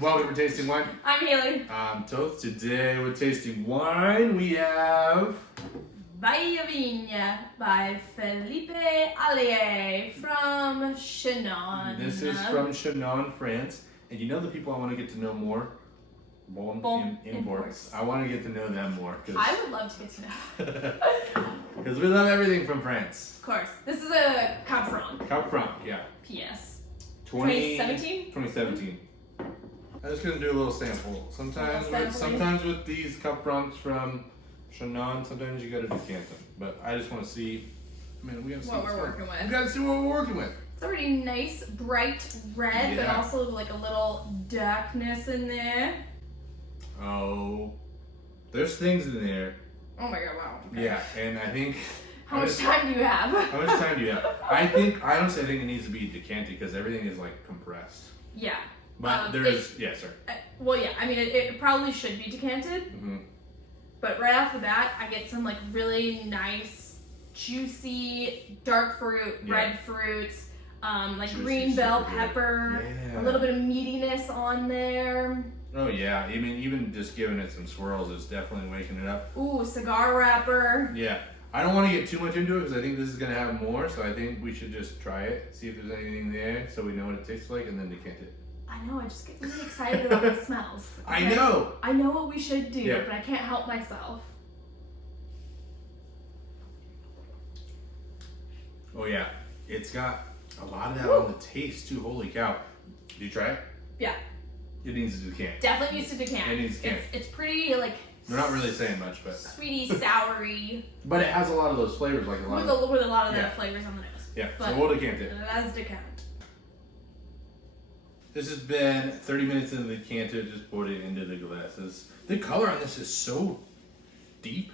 Welcome to Tasting Wine. I'm Haley. I'm Toth. Today we're tasting wine. We have Via Vigna by Philippe Alliet from Chinon. This is from Chinon, France. And you know the people I want to get to know more? Bon Imports. I want to get to know them more. I would love to get to know. Because we love everything from France. Of course. This is a Cab Franc. Cab Franc, yeah. PS. 2017? 2017. I'm just going to do a little sample. Sometimes with these Cab Francs from Chinon, sometimes you got to decant them. But I just want to see, we got to see what we're working with. We got to see what we're working with. It's already nice, bright red, but also like a little darkness in there. Oh, there's things in there. Oh my god, wow. Okay. Yeah, and I think... How much time do you have? How much time do you have? Honestly, I think it needs to be decanted because everything is like compressed. Yeah. But there's, yeah, sorry. Well, yeah, I mean, it probably should be decanted. Mm-hmm. But right off the bat, I get some like really nice, juicy, dark fruit, red fruits, like juicy, green bell pepper, a little bit of meatiness on there. Oh yeah, I mean, even just giving it some swirls is definitely waking it up. Ooh, cigar wrapper. Yeah. I don't want to get too much into it because I think this is going to have more, so I think we should just try it, see if there's anything there so we know what it tastes like, and then decant it. I know, I just get really excited about the smells. Okay? I know! I know what we should do, but I can't help myself. Oh yeah, it's got a lot of that on the taste too, holy cow. Did you try it? Yeah. It needs to decant. Definitely needs to decant. It needs to decant. It's pretty, like... We're not really saying much, but... Sweety, soury. But it has a lot of those flavors, like with a lot of the flavors on the nose. Yeah, but so we'll decant it. Let's decant. This has been 30 minutes in the decanter, just poured it into the glasses. The color on this is so deep.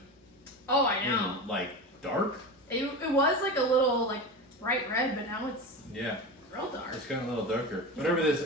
Oh, I know. And, like, dark. It was like a little, like, bright red, but now it's real dark. It's gotten a little darker. Whatever this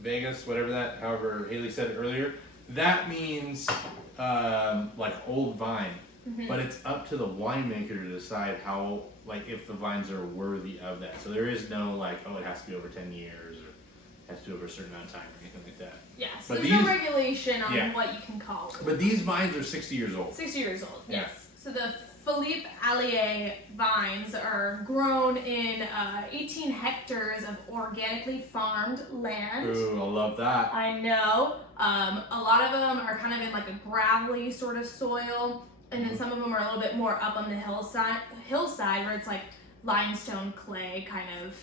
Vegas, whatever that, however Haley said it earlier, that means like old vine. Mm-hmm. But it's up to the winemaker to decide how, like, if the vines are worthy of that. So there is no, like, oh, it has to be over 10 years or it has to be over a certain amount of time or anything like that. Yeah, so there's no regulation on what you can call it. But these vines are 60 years old. 60 years old, yes. So the Philippe Alliet vines are grown in 18 hectares of organically farmed land. Ooh, I love that. I know. A lot of them are kind of in like a gravelly sort of soil, and then some of them are a little bit more up on the hillside where it's like limestone clay kind of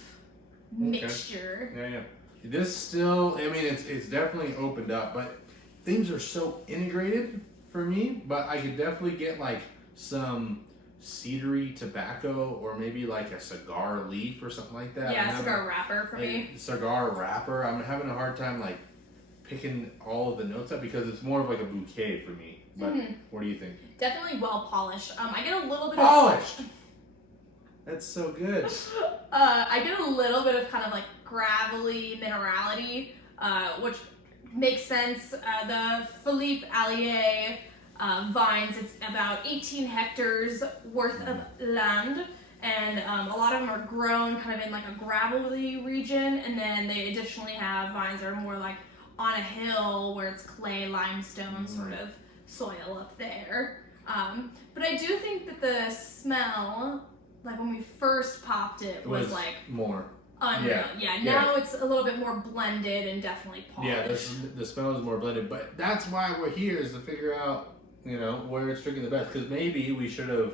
mixture. Yeah. This still, I mean, it's definitely opened up, but things are so integrated for me. But I could definitely get like some cedary tobacco or maybe like a cigar leaf or something like that. Yeah, cigar wrapper for me. Cigar wrapper. I'm having a hard time like picking all of the notes up because it's more of like a bouquet for me. But what do you think? Definitely well polished. I get a little bit polished. That's so good. I get a little bit of kind of like gravelly minerality, which makes sense. The Philippe Alliet vines, it's about 18 hectares worth of land, and a lot of them are grown kind of in like a gravelly region, and then they additionally have vines that are more like on a hill where it's clay limestone sort of soil up there. But I do think that the smell, like when we first popped it, was like more unreal. Yeah, now it's a little bit more blended and definitely polished. Yeah, the smell is more blended, but that's why we're here, is to figure out, you know, where it's drinking the best. Because maybe we should have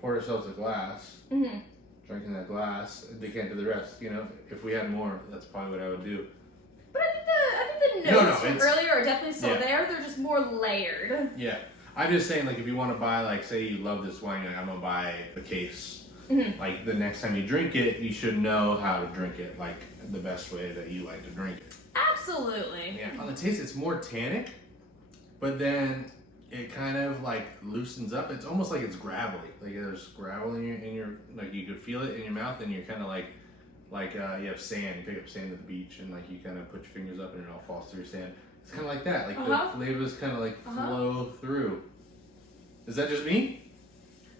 poured ourselves a glass, drinking that glass, and decanted the rest. You know, if we had more, that's probably what I would do. But I think the notes from earlier are definitely still there. They're just more layered. Yeah, I'm just saying, like, if you want to buy, like, say you love this wine, you're like, I'm gonna buy a case. Like, the next time you drink it, you should know how to drink it, like, the best way that you like to drink it. Absolutely. Yeah, on the taste, it's more tannic, but then it kind of, like, loosens up. It's almost like it's gravelly. Like, there's gravel in your like, you could feel it in your mouth, and you're kind of like you have sand. You pick up sand at the beach, and, like, you kind of put your fingers up, and it all falls through your sand. It's kind of like that. Like, the flavors kind of, like, flow through. Is that just me?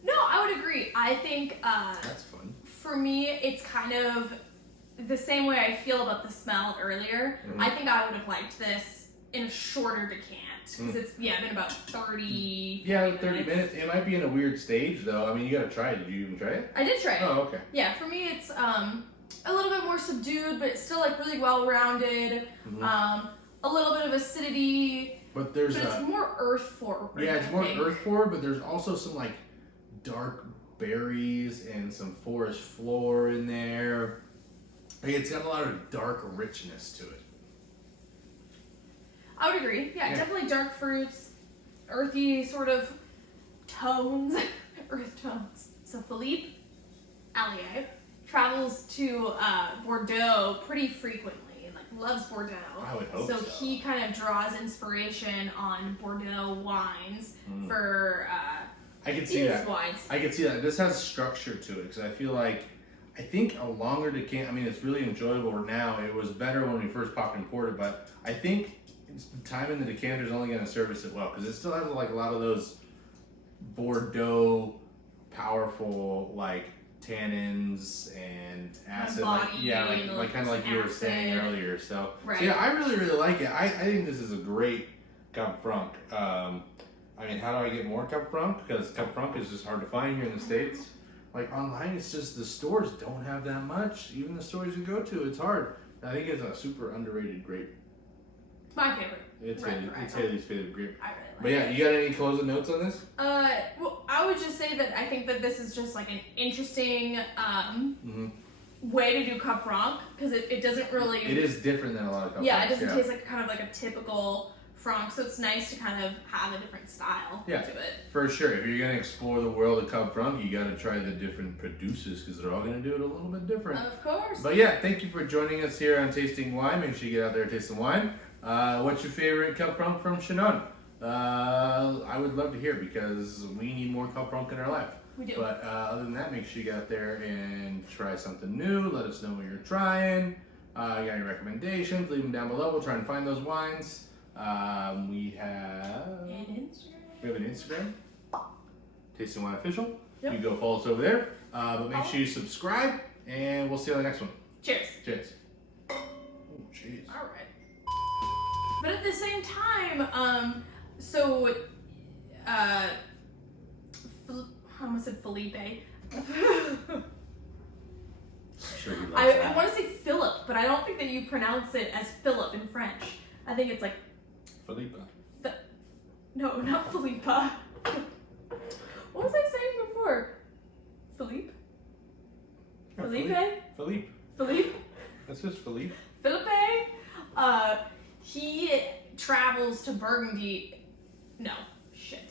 No, I would agree. I think that's fun. For me, it's kind of the same way I feel about the smell earlier. Mhm. I think I would have liked this in a shorter decant because it's been about 30. Yeah, 30 minutes. It might be in a weird stage though. I mean, you gotta try it. Did you even try it? I did try it. Oh, okay. Yeah, for me it's a little bit more subdued, but it's still like really well rounded. Mhm. A little bit of acidity, But but it's more earth forward. yeah, it's I more think. earth forward, but there's also some like dark berries and some forest floor in there. Like, it's got a lot of dark richness to it. I would agree. Yeah, definitely dark fruits, earthy sort of tones, earth tones. So Philippe Alliet travels to Bordeaux pretty frequently and like loves Bordeaux. I would hope So so. he kind of draws inspiration on Bordeaux wines for I can see these that. wines. I can see that. This has structure to it because I think a longer decant. I mean, it's really enjoyable now. It was better when we first popped and poured it, but I think time in the decanter is only going to service it well because it still has like a lot of those Bordeaux powerful like tannins and acid, body, like kind of like you were saying acid. earlier. So, Right. so yeah, I really like it. I think this is a great Cab Franc. I mean, how do I get more Cab Franc? Because Cab Franc is just hard to find here in the States. Like online, it's just the stores don't have that much. Even the stores you go to, it's hard. I think it's a super underrated grape. My favorite. It's Right, Haley's right. favorite grape. I really like But yeah, it. you got any closing notes on this? Well, I would just say that I think that this is just like an interesting way to do Cab Franc because it doesn't really. It is different than a lot of Cab Yeah, it Francs, doesn't taste like kind of like a typical Franc, so it's nice to kind of have a different style to it. For sure. If you're gonna explore the world of Cab Franc, you gotta try the different producers because they're all gonna do it a little bit different. Of course. But yeah, thank you for joining us here on Tasting Wine. Make sure you get out there and taste some wine. What's your favorite Cab Franc from Shannon? I would love to hear because we need more Cab Franc in our life. We do. But other than that, make sure you get out there and try something new. Let us know what you're trying. You got any recommendations? Leave them down below. We'll try and find those wines. We have an Instagram, Tasting Wine Official. Yep. You go follow us over there. But make sure you subscribe, and we'll see you on the next one. Cheers. Cheers. Oh, jeez. All right. But at the same time, I almost said Felipe. I'm sure he loves I that. want to say Philip, but I don't think that you pronounce it as Philip in French. I think it's like Philippe. no, not Philippa. What was I saying before? Philippe? Yeah, Felipe? Philippe. Philippe? That's just Philippe. Philippe? He travels to Burgundy. No, shit.